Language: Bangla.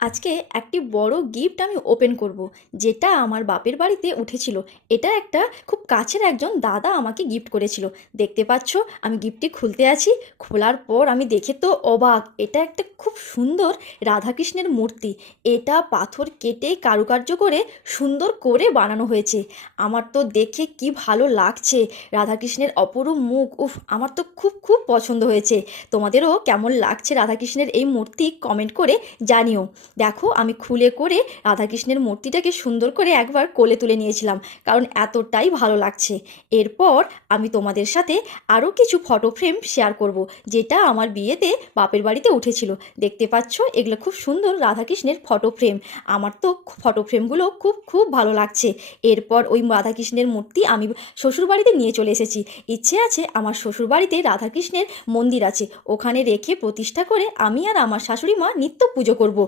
আজকে একটি বড় গিফট আমি ওপেন করব, যেটা আমার বাপের বাড়িতে উঠেছিল। এটা একটা খুব কাছের একজন দাদা আমাকে গিফট করেছিল। দেখতে পাচ্ছ, আমি গিফটটি খুলতে আছি। খোলার পর আমি দেখে তো অবাক। এটা একটা খুব সুন্দর রাধাকৃষ্ণের মূর্তি। এটা পাথর কেটে কারুকার্য করে সুন্দর করে বানানো হয়েছে। আমার তো দেখে কি ভালো লাগছে। রাধাকৃষ্ণের অপরূপ মুখ, উফ, আমার তো খুব খুব পছন্দ হয়েছে। তোমাদেরও কেমন লাগছে রাধাকৃষ্ণের এই মূর্তি কমেন্ট করে জানিও। দেখো, আমি খুলে করে রাধাকৃষ্ণের মূর্তিটাকে সুন্দর করে একবার কোলে তুলে নিয়েছিলাম, কারণ এতটাই ভালো লাগছে। এরপর আমি তোমাদের সাথে আরও কিছু ফটো ফ্রেম শেয়ার করব, যেটা আমার বিয়েতে বাপের বাড়িতে উঠেছিল। দেখতে পাচ্ছ, এগুলো খুব সুন্দর রাধাকৃষ্ণের ফটো ফ্রেম। আমার তো ফটো ফ্রেমগুলো খুব খুব ভালো লাগছে। এরপর ওই রাধাকৃষ্ণের মূর্তি আমি শ্বশুরবাড়িতে নিয়ে চলে এসেছি। ইচ্ছে আছে, আমার শ্বশুরবাড়িতে রাধাকৃষ্ণের মন্দির আছে, ওখানে রেখে প্রতিষ্ঠা করে আমি আর আমার শাশুড়ি মা নিত্য পুজো করব।